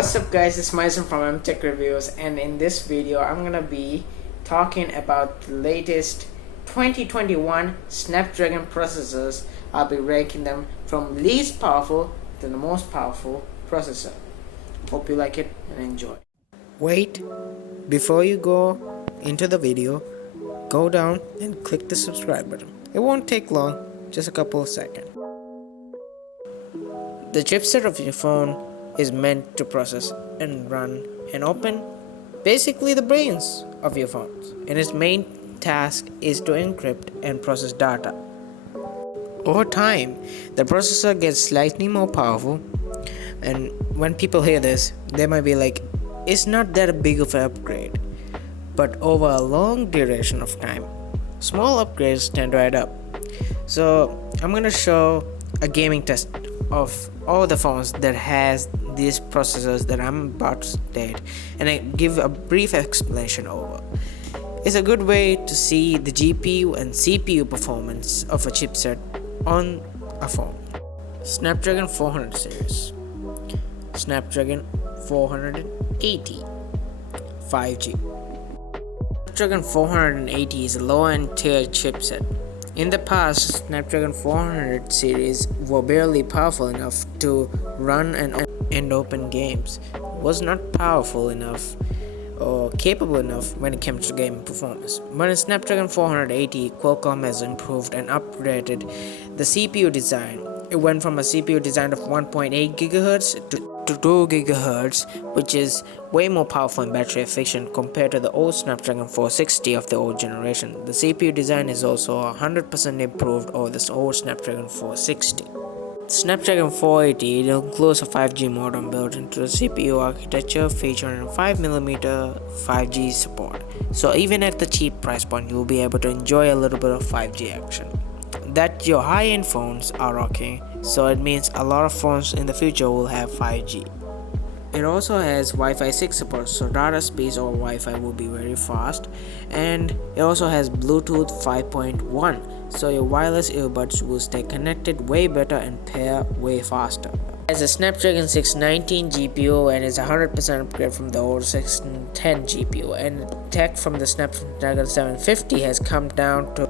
What's up guys, it's Mason from Tech Reviews, and in this video I'm gonna be talking about the latest 2021 Snapdragon processors. I'll be ranking them from least powerful to the most powerful processor. Hope you like it and enjoy. Wait, before you go into the video, go down and click the subscribe button. It won't take long, just a couple of seconds. The chipset of your phone is meant to process and run and open basically the brains of your phones, and its main task is to encrypt and process data. Over time, the processor gets slightly more powerful, and when people hear this, they might be like, it's not that big of an upgrade. But over a long duration of time, small upgrades tend to add up. So I'm gonna show a gaming test of all the phones that has these processors that I'm about to state, and I give a brief explanation over. It's a good way to see the GPU and CPU performance of a chipset on a phone. Snapdragon 400 series, Snapdragon 480, 5G. Snapdragon 480 is a low-end tier chipset. In the past, Snapdragon 400 series were barely powerful enough to run and open games. Was not powerful enough or capable enough when it came to gaming performance. But in Snapdragon 480, Qualcomm has improved and upgraded the CPU design. It went from a CPU design of 1.8 GHz to 2 GHz, which is way more powerful and battery efficient compared to the old Snapdragon 460 of the old generation. The CPU design is also 100% improved over this old Snapdragon 460. Snapdragon 480 includes a 5G modem built into the CPU architecture, featuring 5mm 5G support. So even at the cheap price point, you will be able to enjoy a little bit of 5G action that your high-end phones are rocking, so it means a lot of phones in the future will have 5G. It also has Wi-Fi 6 support, so data speeds over Wi-Fi will be very fast, and it also has Bluetooth 5.1, so your wireless earbuds will stay connected way better and pair way faster. It has a Snapdragon 619 GPU and is a 100% upgrade from the old 610 GPU, and tech from the Snapdragon 750 has come down to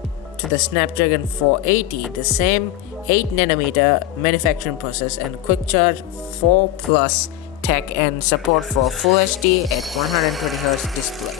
the Snapdragon 480, the same 8nm manufacturing process and quick charge 4 plus tech and support for Full HD at 120Hz display.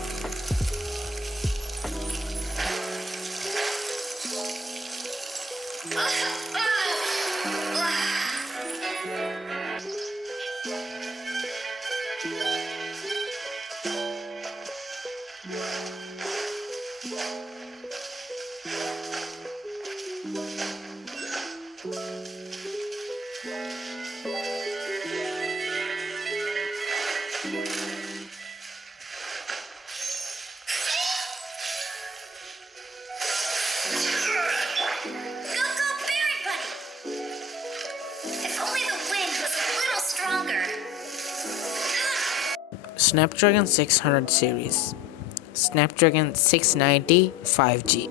Snapdragon 600 series, Snapdragon 690 5G.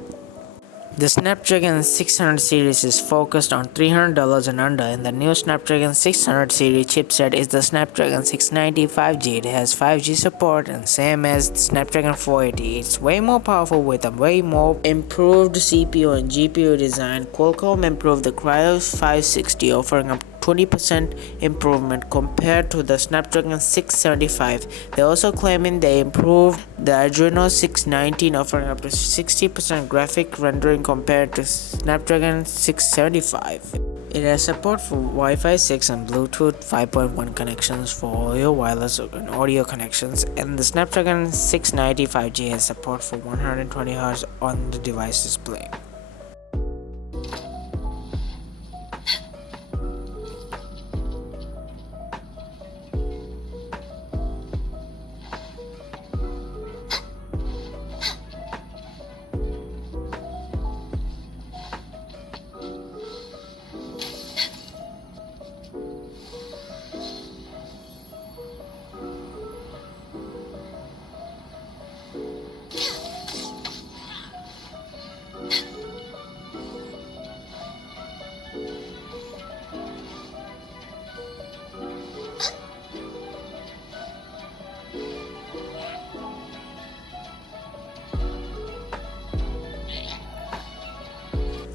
The Snapdragon 600 series is focused on $300 and under, and the new Snapdragon 600 series chipset is the Snapdragon 690 5G. It has 5G support and same as the Snapdragon 480. It's way more powerful with a way more improved CPU and GPU design. Qualcomm improved the Cryo 560, offering up 20% improvement compared to the Snapdragon 675. They also claiming they improved the Adreno 619, offering up to 60% graphic rendering compared to Snapdragon 675. It has support for Wi-Fi 6 and Bluetooth 5.1 connections for all your wireless and audio connections, and the Snapdragon 690 5G has support for 120Hz on the device display.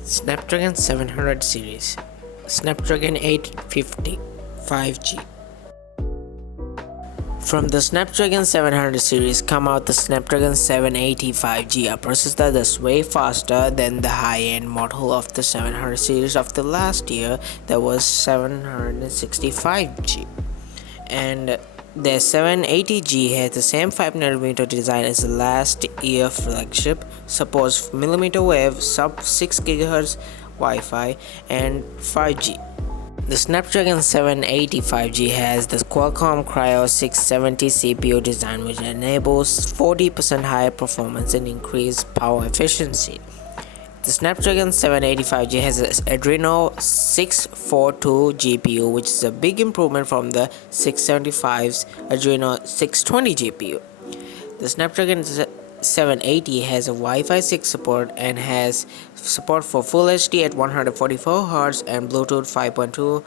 Snapdragon 700 series, Snapdragon 850 5G. From the Snapdragon 700 series come out the Snapdragon 780 5G, a processor that's way faster than the high-end model of the 700 series of the last year that was 765G. And the 780G has the same 5nm design as the last year flagship, supports millimeter wave, sub 6 GHz Wi-Fi, and 5G. The Snapdragon 780 5G has the Qualcomm Cryo 670 CPU design, which enables 40% higher performance and increased power efficiency. The Snapdragon 780 5G has an Adreno 642 GPU, which is a big improvement from the 675's Adreno 620 GPU. The Snapdragon 780 has a Wi-Fi 6 support and has support for Full HD at 144Hz and Bluetooth 5.2,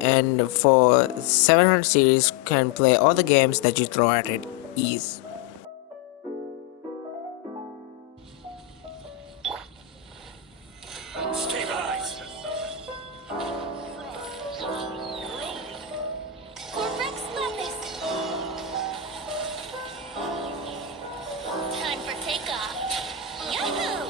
and for 700 series can play all the games that you throw at it ease. Stabilize! Corvex Lapis! Time for takeoff! Yahoo!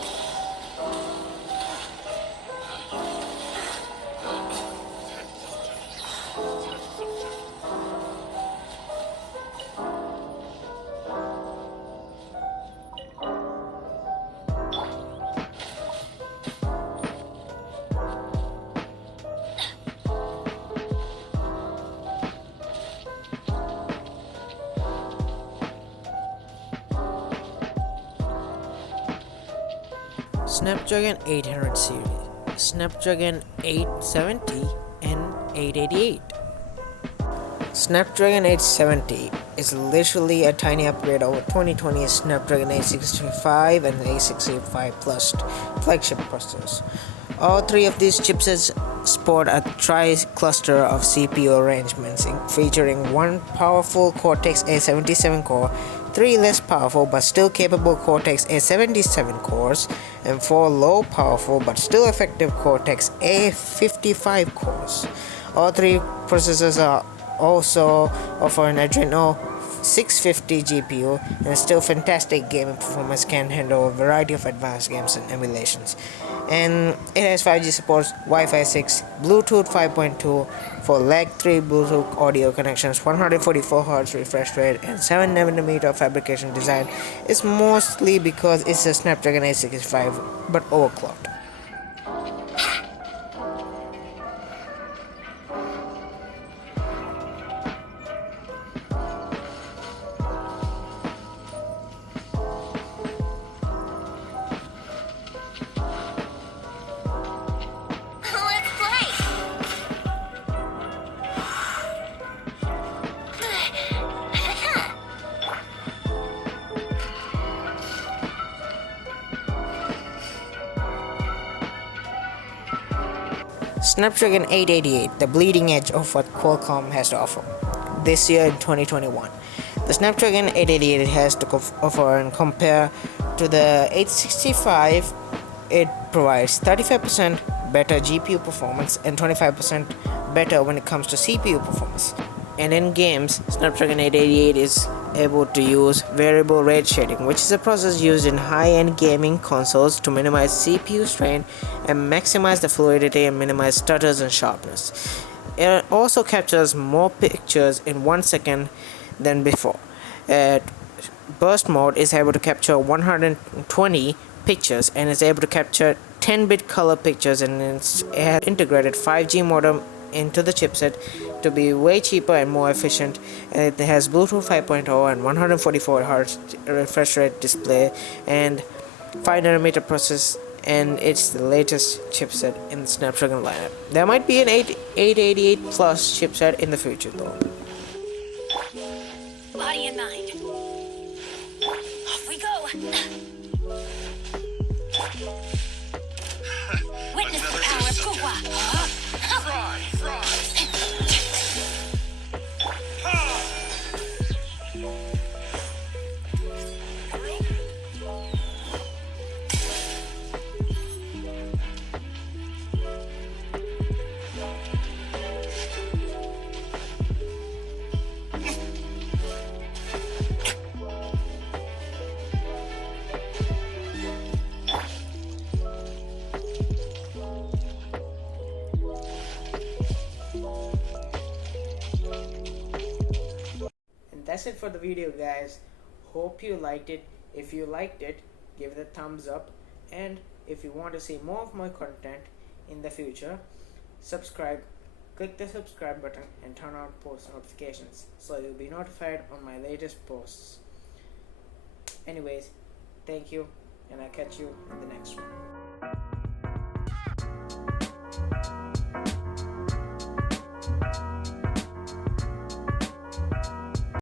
Snapdragon 800 series, Snapdragon 870 and 888. Snapdragon 870 is literally a tiny upgrade over 2020's Snapdragon 865 and 865 Plus flagship processors. All three of these chipsets sport a tri-cluster of CPU arrangements featuring one powerful Cortex-A77 core, three less powerful but still capable Cortex-A77 cores, and four low powerful but still effective Cortex-A55 cores. All three processors are also offer an Adreno 650 GPU, and still fantastic gaming performance, can handle a variety of advanced games and emulations. And it has 5G supports, Wi-Fi 6, Bluetooth 5.2 for lag-free Bluetooth audio connections, 144Hz refresh rate, and 7nm fabrication design. It's mostly because it's a Snapdragon 865 but overclocked. Let's play! Snapdragon 888, the bleeding edge of what Qualcomm has to offer this year in 2021. The Snapdragon 888 has to offer and compare to the 865. It provides 35% better GPU performance and 25% better when it comes to CPU performance. And in games, Snapdragon 888 is able to use variable rate shading, which is a process used in high-end gaming consoles to minimize CPU strain and maximize the fluidity and minimize stutters and sharpness. It also captures more pictures in 1 second than before. Burst mode is able to capture 120 pictures and is able to capture 10-bit color pictures, and it has integrated 5G modem into the chipset to be way cheaper and more efficient, and it has Bluetooth 5.0 and 144Hz refresh rate display and 5nm process, and it's the latest chipset in the Snapdragon lineup. There might be an 888 Plus chipset in the future though. Body in mind. Off we go! Witness the power of Kuwa! Fry! that's it for the video, guys. Hope you liked it. If you liked it, give it a thumbs up, and if you want to see more of my content in the future, subscribe. Click the subscribe button and turn on post notifications so you'll be notified on my latest posts. Anyways, thank you, and I'll catch you in the next one.